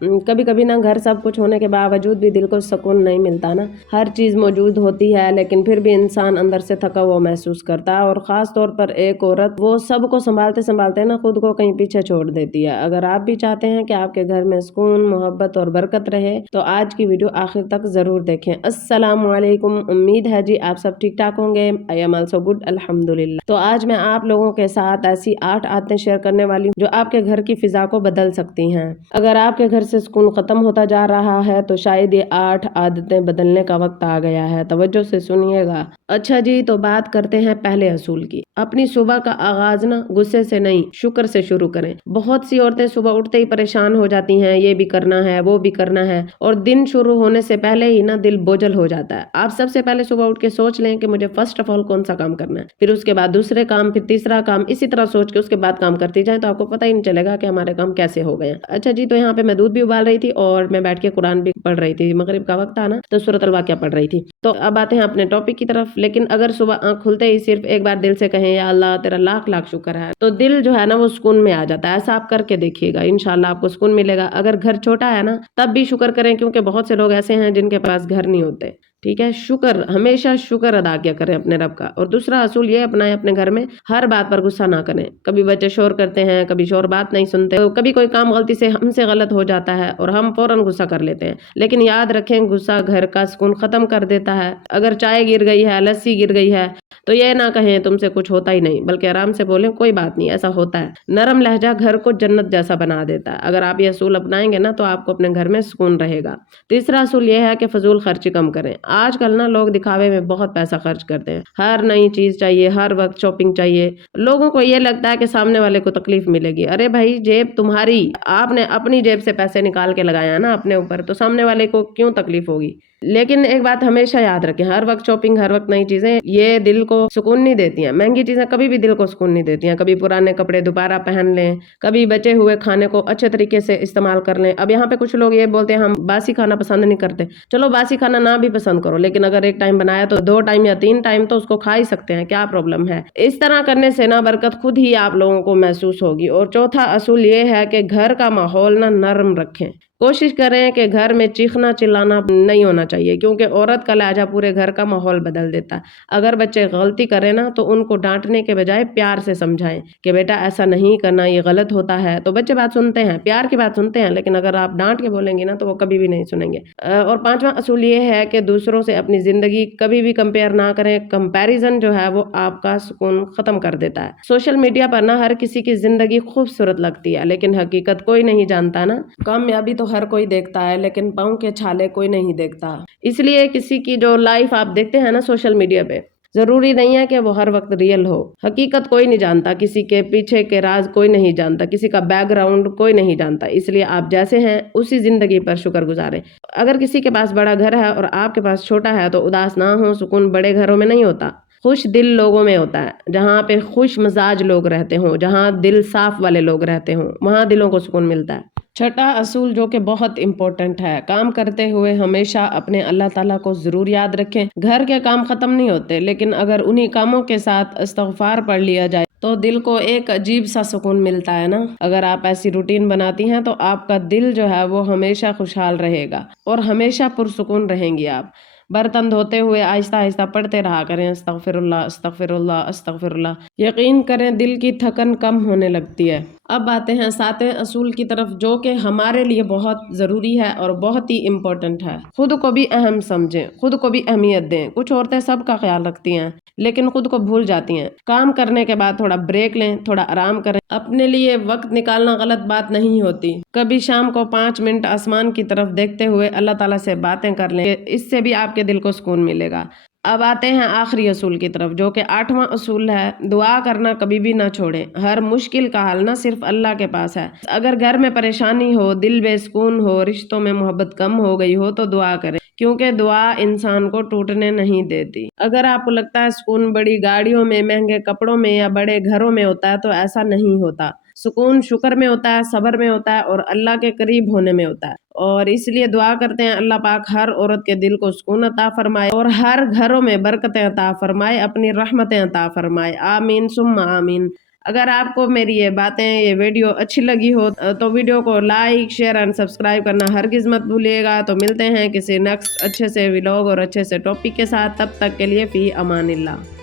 कभी कभी ना घर सब कुछ होने के बावजूद भी दिल को सुकून नहीं मिलता ना। हर चीज मौजूद होती है लेकिन फिर भी इंसान अंदर से थका हुआ महसूस करता है, और खास तौर पर एक औरत वो सबको संभालते संभालते ना खुद को कहीं पीछे छोड़ देती है। अगर आप भी चाहते हैं कि आपके घर में सुकून, मोहब्बत और बरकत रहे तो आज की वीडियो आखिर तक जरूर देखें। अस्सलामु अलैकुम, उम्मीद है जी आप सब ठीक ठाक होंगे। आई एम आल्सो गुड, अल्हम्दुलिल्लाह। तो आज मैं आप लोगों के साथ ऐसी 8 आदतें शेयर करने वाली हूँ जो आपके घर की फिजा को बदल सकती हैं। अगर आपके घर से सुकून खत्म होता जा रहा है तो शायद ये 8 आदतें बदलने का वक्त आ गया है। तवज्जो से सुनिएगा। अच्छा जी, तो बात करते हैं पहले असूल की। अपनी सुबह का आगाज ना गुस्से से नहीं, शुक्र से शुरू करें। बहुत सी औरतें सुबह उठते ही परेशान हो जाती हैं, ये भी करना है, वो भी करना है, और दिन शुरू होने से पहले ही ना दिल बोझल हो जाता है। आप सबसे पहले सुबह उठ के सोच लें कि मुझे फर्स्ट ऑफ ऑल कौन सा काम करना है, फिर उसके बाद दूसरे काम, फिर तीसरा काम, इसी तरह सोच के उसके बाद काम करती जाए तो आपको पता ही नहीं चलेगा कि हमारे काम कैसे हो गए। अच्छा जी, तो यहाँ पे मैं दूध भी उबाल रही थी और मैं बैठ के कुरान भी पढ़ रही थी। मगरिब का वक्त था ना, तो सूरत अल वाक़िया पढ़ रही थी। तो अब आते हैं अपने टॉपिक की तरफ। लेकिन अगर सुबह आंख खुलते ही सिर्फ एक बार दिल से कहें या अल्लाह तेरा लाख लाख शुक्र है, तो दिल जो है ना वो सुकून में आ जाता है। ऐसा आप करके देखिएगा, इंशाल्लाह आपको सुकून मिलेगा। अगर घर छोटा है ना तब भी शुक्र करें, क्योंकि बहुत से लोग ऐसे हैं जिनके पास घर नहीं होते। ठीक है, शुक्र, हमेशा शुक्र अदा किया करें अपने रब का। और दूसरा असूल ये अपनाएं, अपने घर में हर बात पर गुस्सा ना करें। कभी बच्चे शोर करते हैं, कभी शोर बात नहीं सुनते, तो कभी कोई काम गलती से हमसे गलत हो जाता है और हम फौरन गुस्सा कर लेते हैं। लेकिन याद रखें, गुस्सा घर का सुकून खत्म कर देता है। अगर चाय गिर गई है, लस्सी गिर गई है, तो ये ना कहें तुमसे कुछ होता ही नहीं, बल्कि आराम से बोलें कोई बात नहीं, ऐसा होता है। नरम लहजा घर को जन्नत जैसा बना देता है। अगर आप ये असूल अपनाएंगे ना तो आपको अपने घर में सुकून रहेगा। तीसरा असूल ये है कि फजूल खर्ची कम करें। आजकल ना लोग दिखावे में बहुत पैसा खर्च करते हैं। हर नई चीज चाहिए, हर वक्त शॉपिंग चाहिए। लोगों को ये लगता है कि सामने वाले को तकलीफ मिलेगी। अरे भाई, जेब तुम्हारी, आपने अपनी जेब से पैसे निकाल के लगाया है ना अपने ऊपर, तो सामने वाले को क्यों तकलीफ होगी। लेकिन एक बात हमेशा याद रखें, हर वक्त शॉपिंग, हर वक्त नई चीजें, ये दिल को सुकून नहीं देती हैं। महंगी चीजें कभी भी दिल को सुकून नहीं देती हैं। कभी पुराने कपड़े दोबारा पहन लें, कभी बचे हुए खाने को अच्छे तरीके से इस्तेमाल कर लें। अब यहाँ पे कुछ लोग ये बोलते हैं हम बासी खाना पसंद नहीं करते। चलो बासी खाना ना भी पसंद करो, लेकिन अगर एक टाइम बनाया तो 2 टाइम या 3 टाइम तो उसको खा ही सकते हैं, क्या प्रॉब्लम है। इस तरह करने से ना बरकत खुद ही आप लोगों को महसूस होगी। और चौथा असूल ये है कि घर का माहौल ना नरम रखें। कोशिश करें कि घर में चीखना चिल्लाना नहीं होना चाहिए, क्योंकि औरत का लहजा पूरे घर का माहौल बदल देता है। अगर बच्चे गलती करें ना तो उनको डांटने के बजाय प्यार से समझाएं कि बेटा ऐसा नहीं करना, ये गलत होता है। तो बच्चे बात सुनते हैं, प्यार की बात सुनते हैं, लेकिन अगर आप डांट के बोलेंगे ना तो वो कभी भी नहीं सुनेंगे। और पांचवा असूल ये है कि दूसरों से अपनी जिंदगी कभी भी कंपेयर ना करें। कंपैरिजन जो है वो आपका सुकून खत्म कर देता है। सोशल मीडिया पर ना हर किसी की जिंदगी खूबसूरत लगती है, लेकिन हकीकत कोई नहीं जानता ना। कामयाबी तो हर कोई देखता है, लेकिन पाँव के छाले कोई नहीं देखता। इसलिए किसी की जो लाइफ आप देखते हैं ना सोशल मीडिया पे, जरूरी नहीं है कि वो हर वक्त रियल हो। हकीकत कोई नहीं जानता, किसी के पीछे के राज कोई नहीं जानता, किसी का बैकग्राउंड कोई नहीं जानता। इसलिए आप जैसे हैं उसी जिंदगी पर शुक्र गुजारें। अगर किसी के पास बड़ा घर है और आपके पास छोटा है तो उदास ना हो। सुकून बड़े घरों में नहीं होता, खुश दिल लोगों में होता है। जहाँ पे खुश मिजाज लोग रहते हों, जहाँ दिल साफ वाले लोग रहते हों, वहाँ दिलों को सुकून मिलता है। छठा असूल जो कि बहुत इम्पोर्टेंट है, काम करते हुए हमेशा अपने अल्लाह ताला को जरूर याद रखें। घर के काम खत्म नहीं होते, लेकिन अगर उन्हीं कामों के साथ इस्तगफार पढ़ लिया जाए तो दिल को एक अजीब सा सुकून मिलता है ना। अगर आप ऐसी रूटीन बनाती हैं तो आपका दिल जो है वो हमेशा खुशहाल रहेगा और हमेशा पुरसुकून रहेंगी आप। बर्तन धोते हुए आहिस्ता आहिस्ता पढ़ते रहा करें, अस्तगफिरुल्लाह अस्तगफिरुल्लाह अस्तगफिरुल्लाह। यकीन करें दिल की थकन कम होने लगती है। अब आते हैं 7वें असूल की तरफ, जो कि हमारे लिए बहुत ज़रूरी है और बहुत ही इम्पोर्टेंट है। खुद को भी अहम समझें, खुद को भी अहमियत दें। कुछ औरतें सबका ख्याल रखती हैं लेकिन खुद को भूल जाती हैं। काम करने के बाद थोड़ा ब्रेक लें, थोड़ा आराम करें। अपने लिए वक्त निकालना गलत बात नहीं होती। कभी शाम को 5 मिनट आसमान की तरफ देखते हुए अल्लाह ताला से बातें कर लें, इससे भी आपके दिल को सुकून मिलेगा। अब आते हैं आखिरी असूल की तरफ, जो कि 8वां असूल है, दुआ करना कभी भी ना छोड़ें। हर मुश्किल का हल ना सिर्फ अल्लाह के पास है। अगर घर में परेशानी हो, दिल बेसुकून हो, रिश्तों में मोहब्बत कम हो गई हो तो दुआ करें, क्योंकि दुआ इंसान को टूटने नहीं देती। अगर आपको लगता है सुकून बड़ी गाड़ियों में, महंगे कपड़ों में या बड़े घरों में होता है, तो ऐसा नहीं होता। सुकून शुक्र में होता है, सब्र में होता है और अल्लाह के करीब होने में होता है। और इसलिए दुआ करते हैं अल्लाह पाक हर औरत के दिल को सुकून अता फरमाए और हर घरों में बरकतें अता फरमाए, अपनी रहमतें अता फरमाए। आमीन सुम्मा आमीन। اگر آپ کو میری یہ باتیں یہ ویڈیو اچھی لگی ہو تو ویڈیو کو لائک شیئر اینڈ سبسکرائب کرنا ہرگز مت بھولیے گا۔ تو ملتے ہیں کسی نیکسٹ اچھے سے ولاگ اور اچھے سے ٹاپک کے ساتھ، تب تک کے لیے فی امان اللہ۔